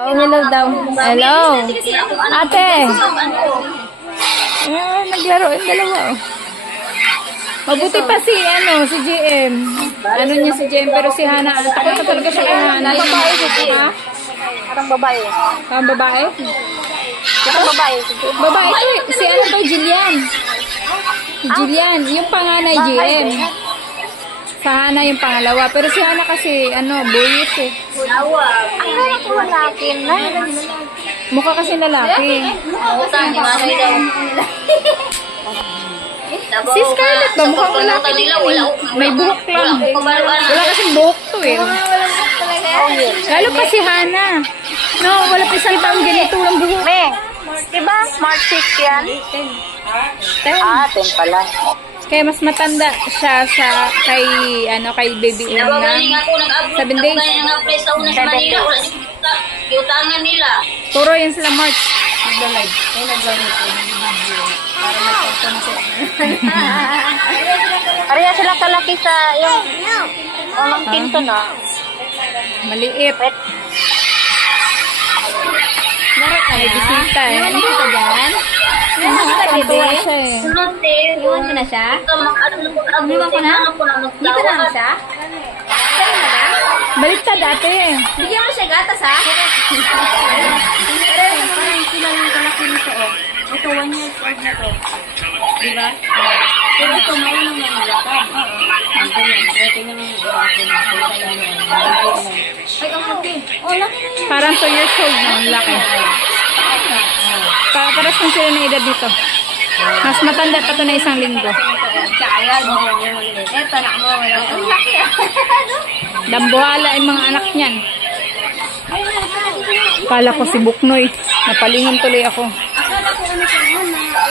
Oh, hello daw. Hello. Ate. Naglaro yung dalawa. Mabuti pa si, si GM. Ano niya si GM, pero si Hana, takot na talaga siya kay Hana. Babae si GM. Ha? Parang babae. Parang babae? Parang babae si GM. Babae ito, si Jillian. Jillian, yung panganay GM. Sa Hana yung pangalawa. Pero si Hana kasi, boyish eh. Akala ko lalaki na. Mukha kasi lalaki. Si Scarlett ba? Mukhang lalaki din yun eh. May buhok lang. Wala kasing buhok to eh. Lalo pa si Hana. No, wala pa isang taong ganito lang buhok. Me, diba smart 6 yan? 10. 10 pala. Kaya mas matanda siya kay Baby Una. 7 days. 7 days. Yutangan nila. Turo yan sila March. Nagla-live. Kaya nag-live ko. Para magpapto na sila. Pareha sila kalaki sa yung walang tinto na. Maliit. Ay, bisita eh. Iwan kita dyan. Tuwa siya eh. Iwan ko na siya? Iwan ko na? Dito na lang siya? Sa'yo na lang? Baliktad ate eh. Bigyan mo siya gatas ha? Parang sila yung kalaki nito oh. Ito 1 years old na to. Diba? Pero ito maunang na nilakad. Ito yun. Ito yung nilakad na. Ay, ang laki. Oh, laki na yun. Parang 2 years old na. Laki. Paras lang sila na edad dito. Mas matanda pa to na 1 linggo. Kaya mo. Eto, anak mo. Ang laki ah. Dambuhala yung mga anak niyan. Kala ko si Buknoy. Napalingon tuloy ako.